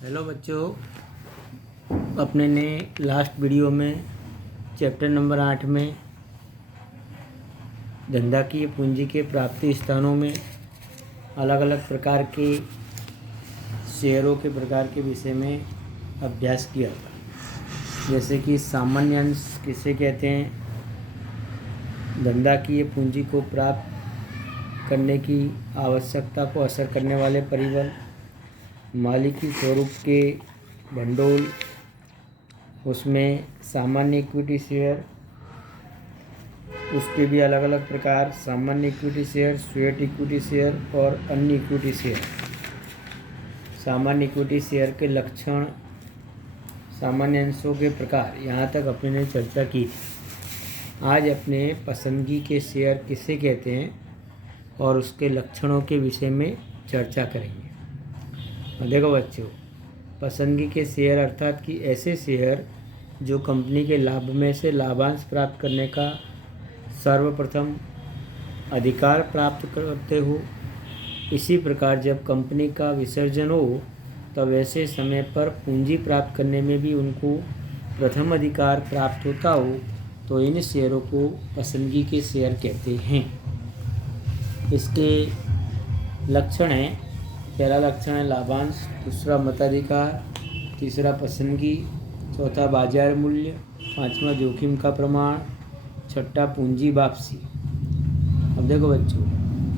Hello बच्चों, अपने ने लास्ट वीडियो में चैप्टर नंबर 8 में धंधा की पूंजी के प्राप्ति स्थानों में अलग अलग प्रकार के शेयरों के प्रकार के विषय में अभ्यास किया था। जैसे कि सामान्य अंश किसे कहते हैं, धंधा की पूंजी को प्राप्त करने की आवश्यकता को असर करने वाले परिबल, मालिकी स्वरूप के भंडोल, उसमें सामान्य इक्विटी शेयर, उसके भी अलग अलग प्रकार, सामान्य equity share, sweat equity share और अन्य इक्विटी शेयर। सामान्य इक्विटी शेयर के लक्षण, सामान्य अंशों के प्रकार, यहाँ तक अपने ने चर्चा की थी। आज अपने पसंदगी के शेयर किसे कहते हैं और उसके लक्षणों के विषय में चर्चा करेंगे। देखो बच्चों, पसंदगी के शेयर अर्थात कि ऐसे शेयर जो कंपनी के लाभ में से लाभांश प्राप्त करने का सर्वप्रथम अधिकार प्राप्त करते हो। इसी प्रकार जब कंपनी का विसर्जन हो तब ऐसे समय पर पूंजी प्राप्त करने में भी उनको प्रथम अधिकार प्राप्त होता हो, तो इन शेयरों को पसंदगी के शेयर कहते हैं। इसके लक्षण हैं, पहला लक्षण है लाभांश, दूसरा मताधिकार, तीसरा पसंदगी, चौथा बाजार मूल्य, पांचवा जोखिम का प्रमाण, छठा पूंजी वापसी। अब देखो बच्चों,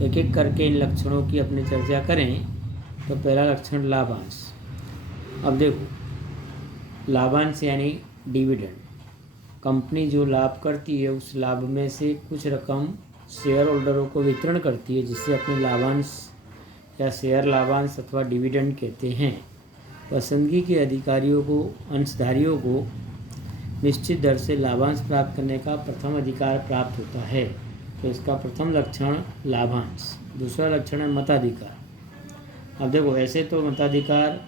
एक एक करके इन लक्षणों की अपनी चर्चा करें। तो पहला लक्षण लाभांश। अब देखो, लाभांश यानी डिविडेंड। कंपनी जो लाभ करती है उस लाभ में से कुछ रकम शेयर होल्डरों को वितरण करती है, जिससे अपने लाभांश या शेयर लाभांश अथवा डिविडेंड कहते हैं। पसंदगी के अधिकारियों को, अंशधारियों को निश्चित दर से लाभांश प्राप्त करने का प्रथम अधिकार प्राप्त होता है। तो इसका प्रथम लक्षण लाभांश। दूसरा लक्षण है मताधिकार। अब देखो, ऐसे तो मताधिकार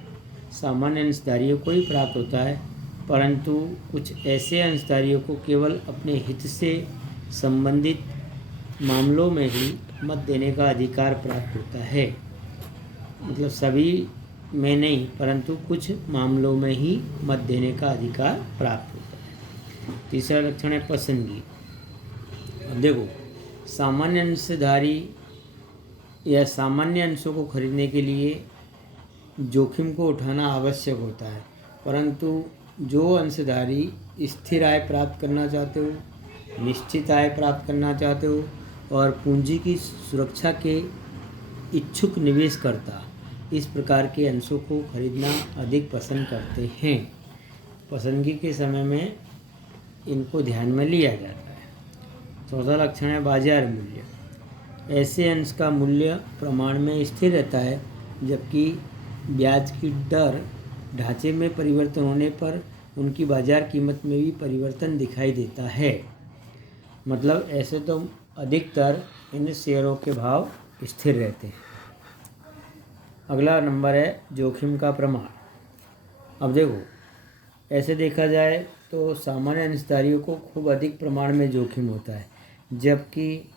सामान्य अंशधारियों को ही प्राप्त होता है, परंतु कुछ ऐसे अंशधारियों को केवल अपने हित से संबंधित मामलों में ही मत देने का अधिकार प्राप्त होता है। मतलब सभी में नहीं, परंतु कुछ मामलों में ही मत देने का अधिकार प्राप्त होता है। तीसरा लक्षण है पसंदगी। अब देखो, सामान्य अंशधारी या सामान्य अंशों को खरीदने के लिए जोखिम को उठाना आवश्यक होता है, परंतु जो अंशधारी स्थिर आय प्राप्त करना चाहते हो, निश्चित आय प्राप्त करना चाहते हो और पूंजी की सुरक्षा के इच्छुक निवेशकर्ता, इस प्रकार के अंशों को खरीदना अधिक पसंद करते हैं। पसंदगी के समय में इनको ध्यान में लिया जाता है। चौथा लक्षण है बाजार मूल्य। ऐसे अंश का मूल्य प्रमाण में स्थिर रहता है, जबकि ब्याज की दर ढांचे में परिवर्तन होने पर उनकी बाजार कीमत में भी परिवर्तन दिखाई देता है। मतलब ऐसे तो अधिकतर इन शेयरों के भाव स्थिर रहते हैं। अगला नंबर है जोखिम का प्रमाण। अब देखो, ऐसे देखा जाए तो सामान्य अंशधारियों को खूब अधिक प्रमाण में जोखिम होता है, जबकि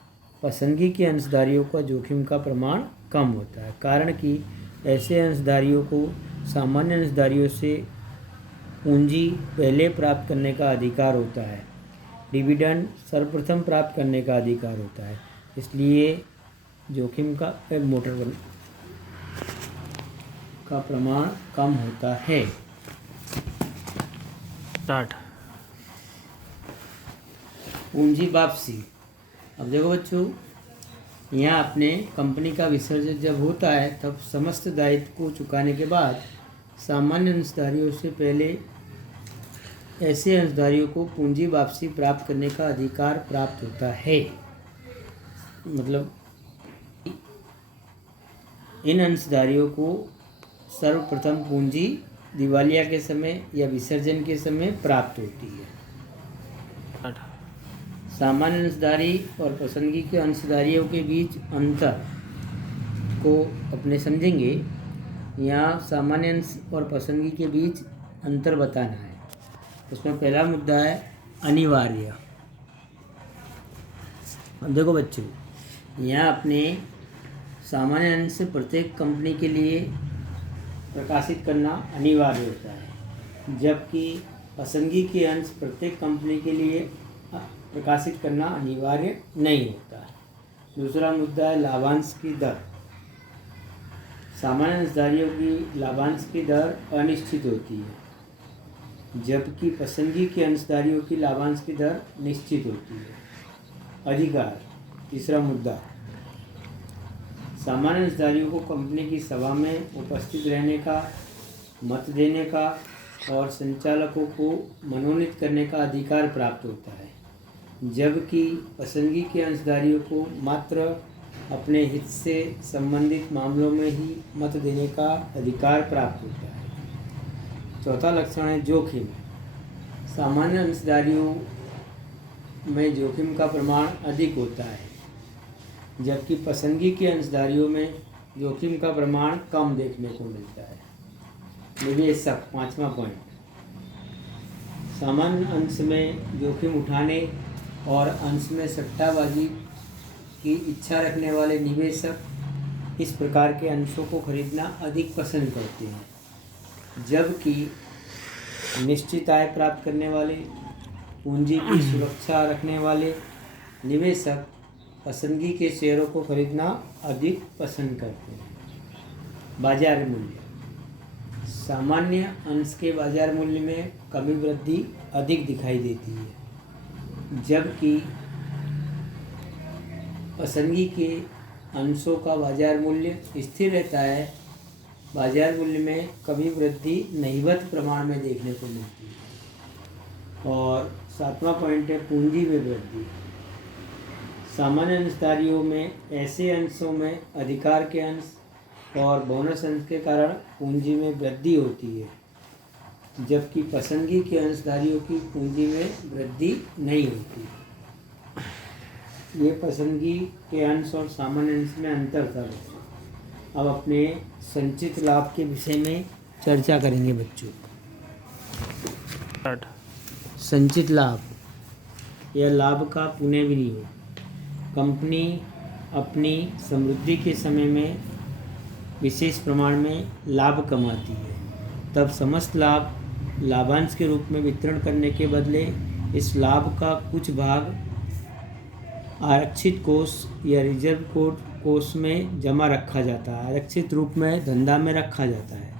पसंदगी के अंशधारियों का जोखिम का प्रमाण कम होता है। कारण कि ऐसे अंशधारियों को सामान्य अंशधारियों से पूंजी पहले प्राप्त करने का अधिकार होता है, डिविडेंड सर्वप्रथम प्राप्त करने का अधिकार होता है, इसलिए जोखिम का प्रमाण कम होता है। पूंजी वापसी। अब देखो बच्चों, यहाँ अपने कंपनी का विसर्जन जब होता है तब समस्त दायित्व को चुकाने के बाद सामान्य अंशधारियों से पहले ऐसे अंशधारियों को पूंजी वापसी प्राप्त करने का अधिकार प्राप्त होता है। मतलब इन अंशधारियों को सर्वप्रथम पूंजी दिवालिया के समय या विसर्जन के समय प्राप्त होती है। सामान्य अंशधारी और पसंदगी के अंशधारियों के बीच अंतर को अपने समझेंगे। यहाँ सामान्य अंश और पसंदगी के बीच अंतर बताना है। उसमें पहला मुद्दा है अनिवार्य। अब देखो बच्चों, यहाँ अपने सामान्य अंश प्रत्येक कंपनी के लिए प्रकाशित करना अनिवार्य होता है, जबकि पसंदगी के अंश प्रत्येक कंपनी के लिए प्रकाशित करना अनिवार्य नहीं होता है। दूसरा मुद्दा है लाभांश की दर। सामान्य अंशधारियों की लाभांश की दर अनिश्चित होती है, जबकि पसंदगी के अंशधारियों की लाभांश की दर निश्चित होती है। अधिकार। तीसरा मुद्दा, सामान्य अंशधारियों को कंपनी की सभा में उपस्थित रहने का, मत देने का और संचालकों को मनोनीत करने का अधिकार प्राप्त होता है, जबकि पसंदगी के अंशधारियों को मात्र अपने हित से संबंधित मामलों में ही मत देने का अधिकार प्राप्त होता है। चौथा लक्षण है जोखिम। सामान्य अंशधारियों में जोखिम का प्रमाण अधिक होता है, जबकि पसंदगी के अंशधारियों में जोखिम का प्रमाण कम देखने को मिलता है। निवेशक। पाँचवा पॉइंट, सामान्य अंश में जोखिम उठाने और अंश में सट्टाबाजी की इच्छा रखने वाले निवेशक इस प्रकार के अंशों को खरीदना अधिक पसंद करते हैं, जबकि निश्चित आय प्राप्त करने वाले, पूंजी की सुरक्षा रखने वाले निवेशक पसंदगी के शेयरों को खरीदना अधिक पसंद करते हैं। बाजार मूल्य। सामान्य अंश के बाजार मूल्य में कमी वृद्धि अधिक दिखाई देती है, जबकि पसंदगी के अंशों का बाजार मूल्य स्थिर रहता है। बाजार मूल्य में कमी वृद्धि नहीवत प्रमाण में देखने को मिलती है। और सातवां पॉइंट है पूंजी में वृद्धि। सामान्य अंशधारियों में ऐसे अंशों में अधिकार के अंश और बोनस अंश के कारण पूंजी में वृद्धि होती है, जबकि पसंदगी के अंशधारियों की पूंजी में वृद्धि नहीं होती। ये पसंदगी के अंश और सामान्य अंश में अंतर था। अब अपने संचित लाभ के विषय में चर्चा करेंगे बच्चों। संचित लाभ यह लाभ का पुनः विनियोग। कंपनी अपनी समृद्धि के समय में विशेष प्रमाण में लाभ कमाती है, तब समस्त लाभ लाभांश के रूप में वितरण करने के बदले इस लाभ का कुछ भाग आरक्षित कोष या रिजर्व कोष में जमा रखा जाता है, आरक्षित रूप में धंधा में रखा जाता है।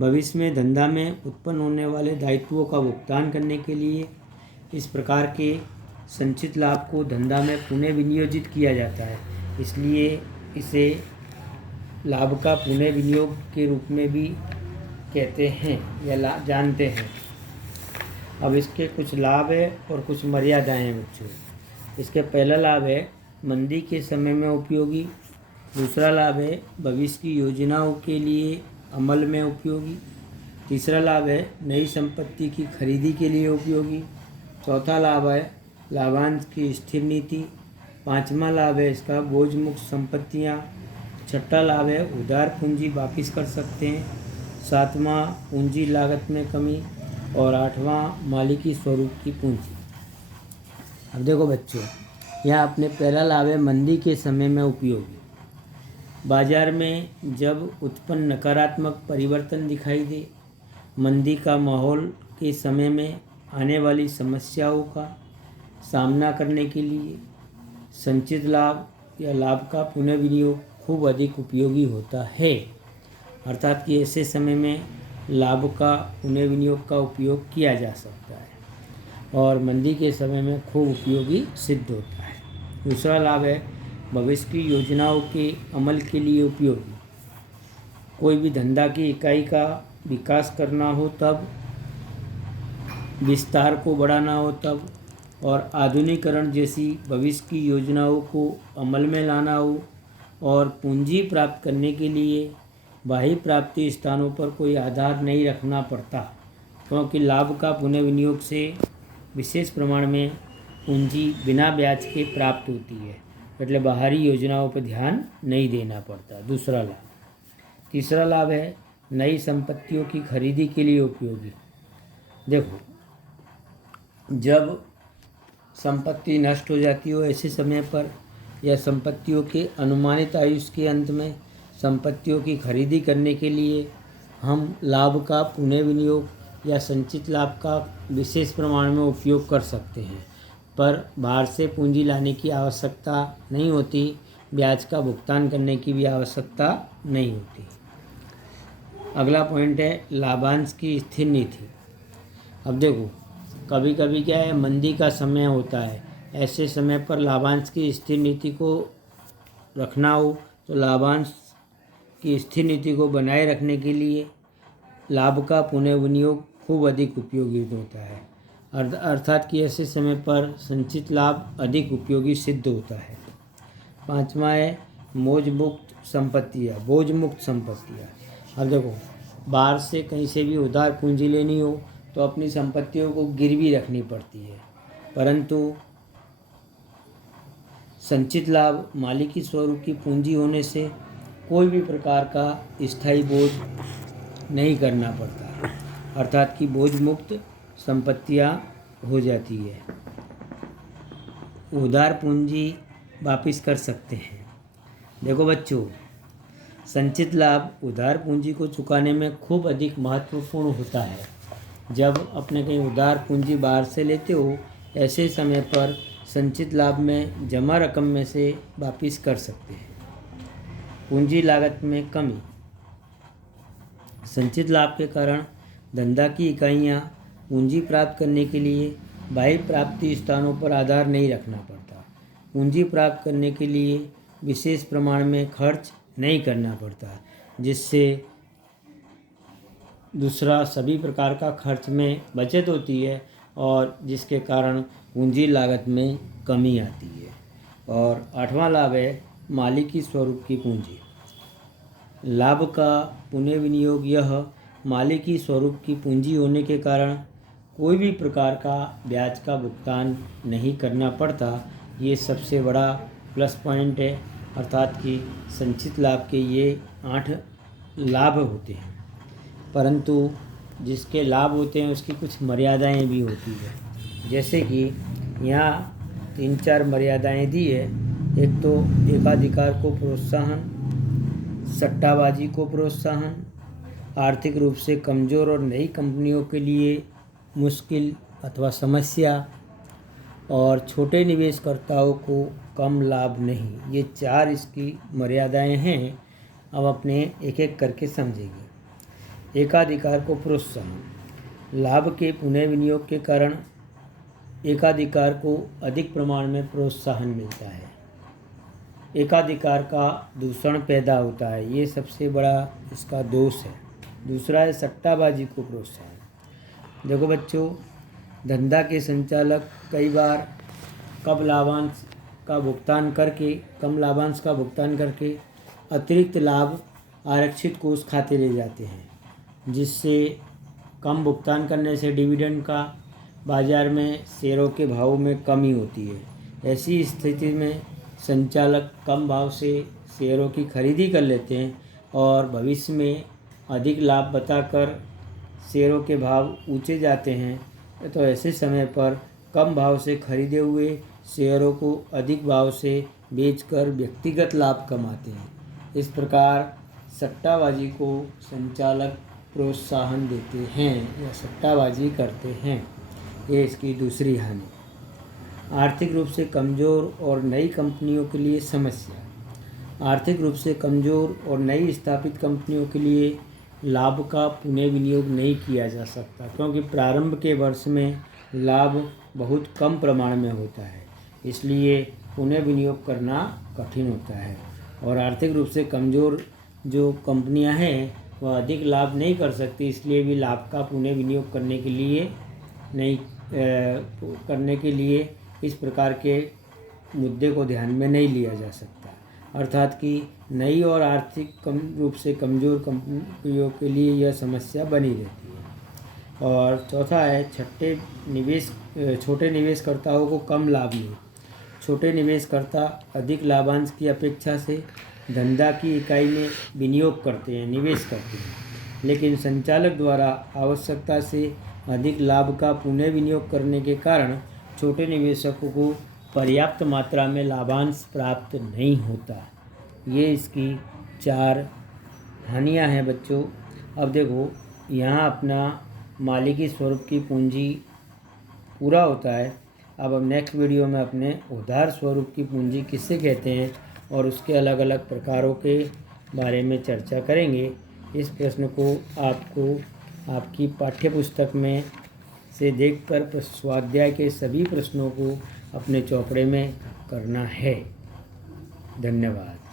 भविष्य में धंधा में उत्पन्न होने वाले दायित्वों का भुगतान करने के लिए इस प्रकार के संचित लाभ को धंधा में पुनः विनियोजित किया जाता है, इसलिए इसे लाभ का पुनः विनियोग के रूप में भी कहते हैं या जानते हैं। अब इसके कुछ लाभ है और कुछ मर्यादाएं हैं बच्चों। इसके पहला लाभ है मंदी के समय में उपयोगी। दूसरा लाभ है भविष्य की योजनाओं के लिए अमल में उपयोगी। तीसरा लाभ है नई संपत्ति की खरीदी के लिए उपयोगी। चौथा लाभ है लाभांश की स्थिर नीति। पांचवा लाभ है इसका बोझ मुक्त संपत्तियाँ। छठा लाभ है उधार पूंजी वापिस कर सकते हैं। सातवां पूंजी लागत में कमी और आठवां मालिकी स्वरूप की पूंजी। अब देखो बच्चों, यहाँ अपने पहला लाभ है मंदी के समय में उपयोगी। बाजार में जब उत्पन्न नकारात्मक परिवर्तन दिखाई दे, मंदी का माहौल के समय में आने वाली समस्याओं का सामना करने के लिए संचित लाभ या लाभ का पुनः विनियोग खूब अधिक उपयोगी होता है। अर्थात कि ऐसे समय में लाभ का पुनः विनियोग का उपयोग किया जा सकता है और मंदी के समय में खूब उपयोगी सिद्ध होता है। दूसरा लाभ है भविष्य की योजनाओं के अमल के लिए उपयोगी। कोई भी धंधा की इकाई का विकास करना हो तब, विस्तार को बढ़ाना हो तब और आधुनिकीकरण जैसी भविष्य की योजनाओं को अमल में लाना हो और पूंजी प्राप्त करने के लिए बाह्य प्राप्ति स्थानों पर कोई आधार नहीं रखना पड़ता, क्योंकि लाभ का पुनः विनियोग से विशेष प्रमाण में पूंजी बिना ब्याज के प्राप्त होती है, मतलब बाहरी योजनाओं पर ध्यान नहीं देना पड़ता। दूसरा लाभ। तीसरा लाभ है नई संपत्तियों की खरीदी के लिए उपयोगी। देखो, जब संपत्ति नष्ट हो जाती हो ऐसे समय पर या संपत्तियों के अनुमानित आयुष्य के अंत में संपत्तियों की खरीदी करने के लिए हम लाभ का पुनः विनियोग या संचित लाभ का विशेष प्रमाण में उपयोग कर सकते हैं, पर बाहर से पूंजी लाने की आवश्यकता नहीं होती, ब्याज का भुगतान करने की भी आवश्यकता नहीं होती। अगला पॉइंट है लाभांश की स्थिर नीति। अब देखो, कभी कभी क्या है, मंदी का समय होता है, ऐसे समय पर लाभांश की स्थिर नीति को रखना हो तो लाभांश की स्थिर नीति को बनाए रखने के लिए लाभ का पुनः विनियोग खूब अधिक उपयोगी होता है। अर्थात कि ऐसे समय पर संचित लाभ अधिक उपयोगी सिद्ध होता है। 5वां है बोझ मुक्त संपत्तियाँ। अब देखो, बाहर से कहीं से भी उधार पूंजी लेनी हो तो अपनी संपत्तियों को गिरवी रखनी पड़ती है, परंतु संचित लाभ मालिकी स्वरूप की पूंजी होने से कोई भी प्रकार का स्थायी बोझ नहीं करना पड़ता, अर्थात कि बोझ मुक्त संपत्तियां हो जाती है। उधार पूंजी वापस कर सकते हैं। देखो बच्चों, संचित लाभ उधार पूंजी को चुकाने में खूब अधिक महत्वपूर्ण होता है। जब अपने कहीं उधार पूंजी बाहर से लेते हो, ऐसे समय पर संचित लाभ में जमा रकम में से वापस कर सकते हैं। पूंजी लागत में कमी। संचित लाभ के कारण धंधा की इकाइयां पूंजी प्राप्त करने के लिए बाह्य प्राप्ति स्थानों पर आधार नहीं रखना पड़ता। पूंजी प्राप्त करने के लिए विशेष प्रमाण में खर्च नहीं करना पड़ता, जिससे दूसरा सभी प्रकार का खर्च में बचत होती है और जिसके कारण पूंजी लागत में कमी आती है। और 8वां लाभ है मालिकी स्वरूप की पूंजी। लाभ का पुनः विनियोग यह मालिकी स्वरूप की पूंजी होने के कारण कोई भी प्रकार का ब्याज का भुगतान नहीं करना पड़ता। ये सबसे बड़ा प्लस पॉइंट है, अर्थात कि संचित लाभ के ये 8 लाभ होते हैं, परंतु जिसके लाभ होते हैं उसकी कुछ मर्यादाएं भी होती है। जैसे कि यहाँ 3-4 मर्यादाएं दी है। एक तो एकाधिकार को प्रोत्साहन, सट्टाबाजी को प्रोत्साहन, आर्थिक रूप से कमज़ोर और नई कंपनियों के लिए मुश्किल अथवा समस्या, और छोटे निवेशकर्ताओं को कम लाभ नहीं। ये 4 इसकी मर्यादाएं हैं। अब अपने एक एक करके समझेंगे। एकाधिकार को प्रोत्साहन। लाभ के पुनः विनियोग के कारण एकाधिकार को अधिक प्रमाण में प्रोत्साहन मिलता है। एकाधिकार का दूषण पैदा होता है, ये सबसे बड़ा इसका दोष है। दूसरा है सट्टाबाजी को प्रोत्साहन। देखो बच्चों, धंधा के संचालक कई बार कम लाभांश का भुगतान करके अतिरिक्त लाभ आरक्षित कोष खाते ले जाते हैं, जिससे कम भुगतान करने से डिविडेंड का बाजार में शेयरों के भाव में कमी होती है। ऐसी स्थिति में संचालक कम भाव से शेयरों की खरीदी कर लेते हैं और भविष्य में अधिक लाभ बताकर शेयरों के भाव ऊंचे जाते हैं। तो ऐसे समय पर कम भाव से खरीदे हुए शेयरों को अधिक भाव से बेचकर व्यक्तिगत लाभ कमाते हैं। इस प्रकार सट्टाबाजी को संचालक प्रोत्साहन देते हैं या सट्टाबाजी करते हैं। ये इसकी दूसरी हानि। आर्थिक रूप से कमज़ोर और नई कंपनियों के लिए समस्या। आर्थिक रूप से कमज़ोर और नई स्थापित कंपनियों के लिए लाभ का पुनः विनियोग नहीं किया जा सकता, क्योंकि प्रारंभ के वर्ष में लाभ बहुत कम प्रमाण में होता है, इसलिए पुनः विनियोग करना कठिन होता है। और आर्थिक रूप से कमज़ोर जो कंपनियां हैं वह अधिक लाभ नहीं कर सकती, इसलिए भी लाभ का पुनः विनियोग करने के लिए इस प्रकार के मुद्दे को ध्यान में नहीं लिया जा सकता। अर्थात कि नई और आर्थिक रूप से कमज़ोर कंपनियों के लिए यह समस्या बनी रहती है। और चौथा है छोटे निवेशकर्ताओं को कम लाभ मिले। छोटे निवेशकर्ता अधिक लाभांश की अपेक्षा से धंधा की इकाई में निवेश करते हैं, लेकिन संचालक द्वारा आवश्यकता से अधिक लाभ का पुनः विनियोग करने के कारण छोटे निवेशकों को पर्याप्त मात्रा में लाभांश प्राप्त नहीं होता। ये इसकी 4 हानियाँ हैं बच्चों। अब देखो यहाँ अपना मालिकी स्वरूप की पूंजी पूरा होता है। अब हम नेक्स्ट वीडियो में अपने उधार स्वरूप की पूंजी किसे कहते हैं और उसके अलग अलग प्रकारों के बारे में चर्चा करेंगे। इस प्रश्न को आपको आपकी पाठ्य पुस्तक में से देखकर स्वाध्याय के सभी प्रश्नों को अपने चौपड़े में करना है। धन्यवाद।